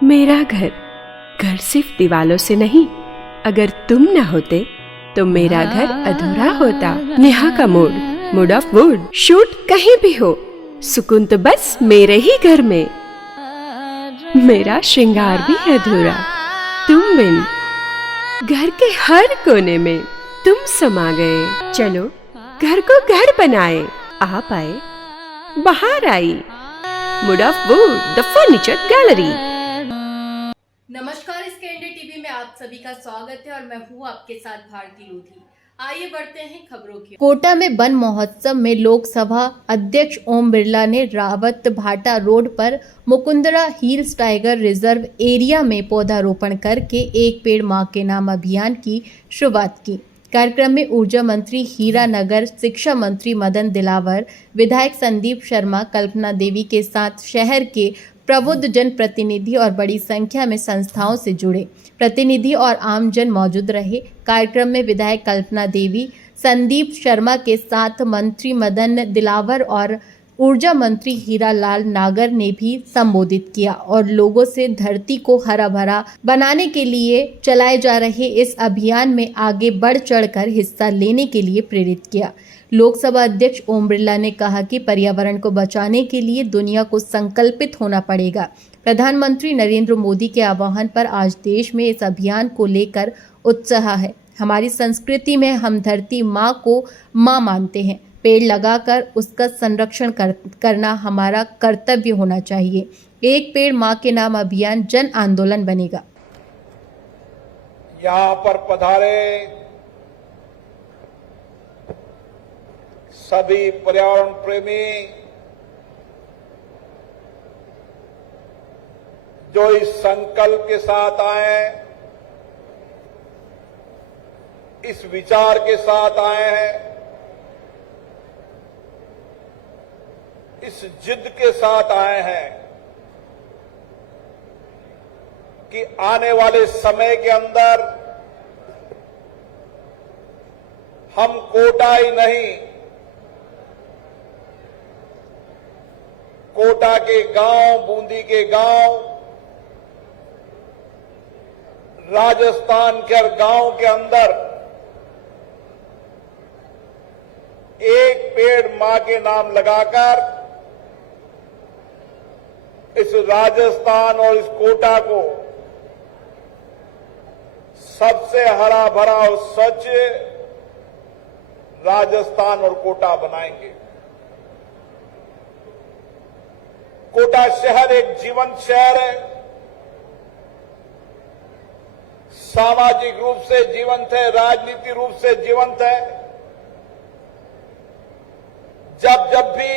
मेरा घर घर सिर्फ दीवालों से नहीं, अगर तुम न होते तो मेरा घर अधूरा होता। नेहा का मूड ऑफ वुड। शूट कहीं भी हो, सुकून तो बस मेरे ही घर में। मेरा श्रृंगार भी अधूरा, तुम बिन। घर के हर कोने में तुम समा गए। चलो घर को घर बनाए। आप आए, बाहर आई। Mood of wood, the furniture gallery. नमस्कार, इसके इंडिया टीवी में आप सभी का स्वागत है और मैं हूँ आपके साथ भारती लोधी। आइए बढ़ते हैं खबरों की। कोटा में वन महोत्सव में लोकसभा अध्यक्ष ओम बिरला ने रावत भाटा रोड पर Mukundra hills tiger reserve area में पौधारोपण करके एक पेड़ मां के नाम अभियान की शुरुआत की। कार्यक्रम में ऊर्जा मंत्री हीरा नगर, शिक्षा मंत्री मदन दिलावर, विधायक संदीप शर्मा, कल्पना देवी के साथ शहर के प्रबुद्ध जन प्रतिनिधि और बड़ी संख्या में संस्थाओं से जुड़े प्रतिनिधि और आमजन मौजूद रहे। कार्यक्रम में विधायक कल्पना देवी, संदीप शर्मा के साथ मंत्री मदन दिलावर और ऊर्जा मंत्री हीरा लाल नागर ने भी संबोधित किया और लोगों से धरती को हरा भरा बनाने के लिए चलाए जा रहे इस अभियान में आगे बढ़ चढ़कर हिस्सा लेने के लिए प्रेरित किया। लोकसभा अध्यक्ष ओम बिरला ने कहा कि पर्यावरण को बचाने के लिए दुनिया को संकल्पित होना पड़ेगा। प्रधानमंत्री नरेंद्र मोदी के आह्वान पर आज देश में इस अभियान को लेकर उत्साह है। हमारी संस्कृति में हम धरती माँ को माँ मानते हैं। पेड़ लगाकर उसका संरक्षण करना हमारा कर्तव्य होना चाहिए। एक पेड़ माँ के नाम अभियान जन आंदोलन बनेगा। यहाँ पर पधारे सभी पर्यावरण प्रेमी जो इस संकल्प के साथ आए, इस विचार के साथ आए हैं, इस जिद के साथ आए हैं कि आने वाले समय के अंदर हम कोटा ही नहीं, कोटा के गांव, बूंदी के गांव, राजस्थान के हर गांव के अंदर एक पेड़ मां के नाम लगाकर इस राजस्थान और इस कोटा को सबसे हरा भरा और स्वच्छ राजस्थान और कोटा बनाएंगे। कोटा शहर एक जीवंत शहर है, सामाजिक रूप से जीवंत है, राजनीतिक रूप से जीवंत है। जब भी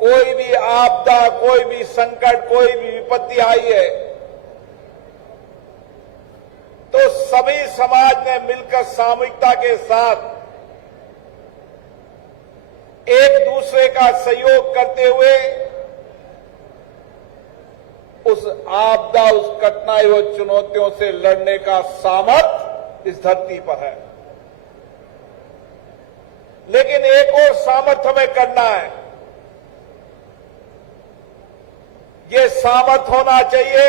कोई भी आपदा, कोई भी संकट, कोई भी विपत्ति आई है तो सभी समाज ने मिलकर सामूहिकता के साथ एक दूसरे का सहयोग करते हुए उस आपदा, उस कठिनाई और चुनौतियों से लड़ने का सामर्थ्य इस धरती पर है। लेकिन एक और सामर्थ्य हमें करना है। ये सामर्थ्य होना चाहिए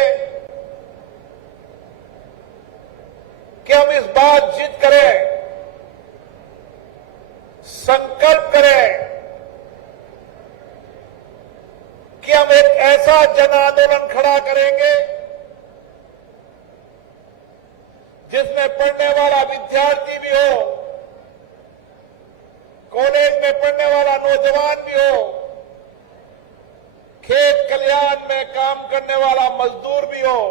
कि हम इस बात जिद करें, संकल्प करें कि हम एक ऐसा जन आंदोलन खड़ा करेंगे जिसमें पढ़ने वाला विद्यार्थी भी हो, कॉलेज में पढ़ने वाला नौजवान भी हो, खेत खलिहान में काम करने वाला मजदूर भी हो,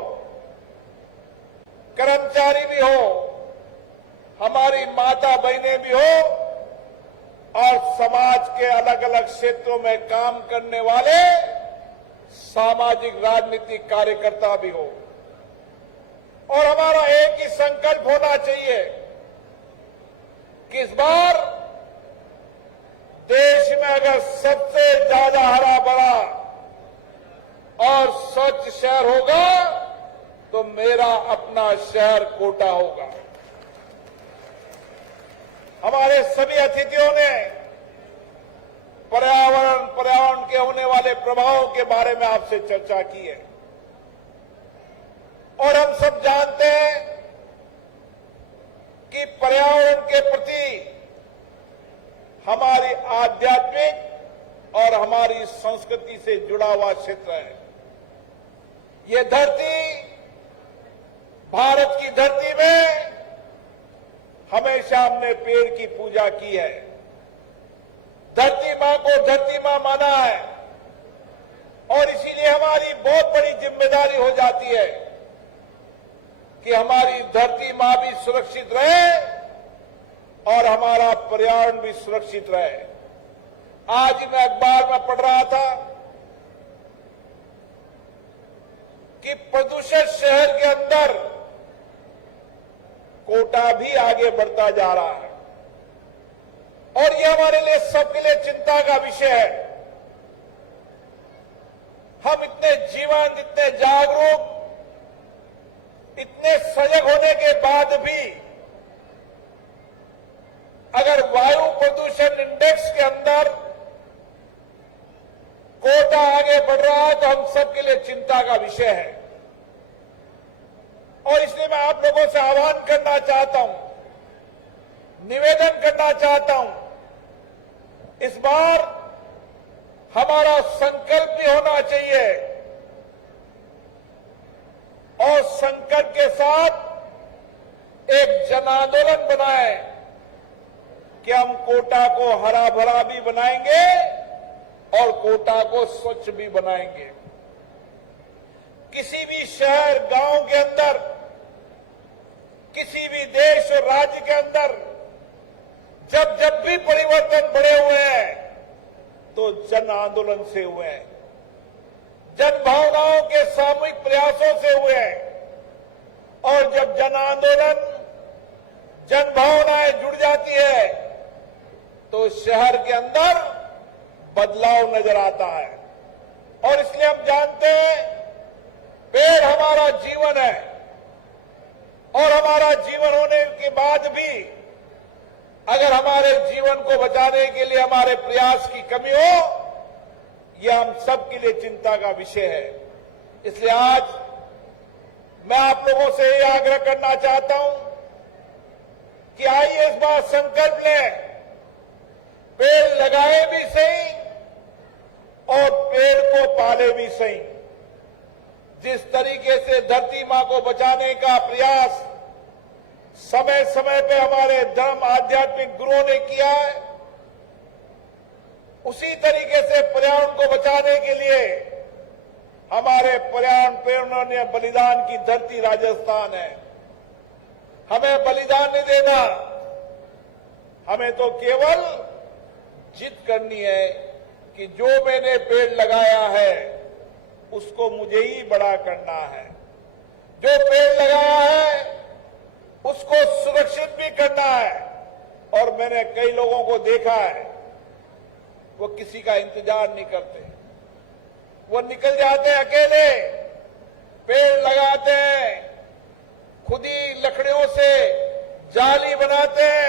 कर्मचारी भी हो, हमारी माता बहनें भी हो और समाज के अलग अलग क्षेत्रों में काम करने वाले सामाजिक राजनीतिक कार्यकर्ता भी हो। और हमारा एक ही संकल्प होना चाहिए कि इस बार देश में अगर सबसे ज्यादा हरा भरा और स्वच्छ शहर होगा तो मेरा अपना शहर कोटा होगा। हमारे सभी अतिथियों ने पर्यावरण के होने वाले प्रभावों के बारे में आपसे चर्चा की है। और हम सब जानते हैं कि पर्यावरण के प्रति हमारी आध्यात्मिक और हमारी संस्कृति से जुड़ा हुआ क्षेत्र है। ये धरती, भारत की धरती में हमेशा हमने पेड़ की पूजा की है। धरती मां को धरती मां माना है और इसीलिए हमारी बहुत बड़ी जिम्मेदारी हो जाती है कि हमारी धरती मां भी सुरक्षित रहे और हमारा पर्यावरण भी सुरक्षित रहे। आज ही मैं अखबार में पढ़ रहा था कि प्रदूषित शहर के अंदर कोटा भी आगे बढ़ता जा रहा है और यह हमारे लिए सबके लिए चिंता का विषय है। हम इतने जीवंत, इतने जागरूक, इतने सजग होने के बाद भी अगर वायु प्रदूषण इंडेक्स के अंदर कोटा आगे बढ़ रहा है तो हम सबके लिए चिंता का विषय है। और इसलिए मैं आप लोगों से आह्वान करना चाहता हूं, निवेदन करना चाहता हूं, इस बार हमारा संकल्प भी होना चाहिए और संकल्प के साथ एक जन आंदोलन बनाएं कि हम कोटा को हरा भरा भी बनाएंगे और कोटा को स्वच्छ भी बनाएंगे। किसी भी शहर, गांव के अंदर, किसी भी देश और राज्य के अंदर जब भी परिवर्तन बड़े हुए हैं तो जन आंदोलन से हुए हैं, जन भावनाओं के सामूहिक प्रयासों से हुए हैं। और जब जन आंदोलन, जन भावनाएं जुड़ जाती है तो शहर के अंदर बदलाव नजर आता है। और इसलिए हम जानते हैं पेड़ हमारा जीवन है और हमारा जीवन होने के बाद भी अगर हमारे जीवन को बचाने के लिए हमारे प्रयास की कमी हो, यह हम सब के लिए चिंता का विषय है। इसलिए आज मैं आप लोगों से यह आग्रह करना चाहता हूं कि आइए इस बार संकल्प लें, पेड़ लगाए भी सही और पेड़ को पाले भी सही। जिस तरीके से धरती मां को बचाने का प्रयास समय समय पे हमारे धर्म आध्यात्मिक गुरुओं ने किया है, उसी तरीके से पर्यावरण को बचाने के लिए हमारे पर्यावरण प्रेमियों ने बलिदान की धरती राजस्थान है। हमें बलिदान नहीं देना, हमें तो केवल जिद करनी है कि जो मैंने पेड़ लगाया है उसको मुझे ही बड़ा करना है। जो पेड़ लगाया है उसको सुरक्षित भी करना है। और मैंने कई लोगों को देखा है, वो किसी का इंतजार नहीं करते, वो निकल जाते हैं अकेले, पेड़ लगाते हैं, खुद ही लकड़ियों से जाली बनाते हैं,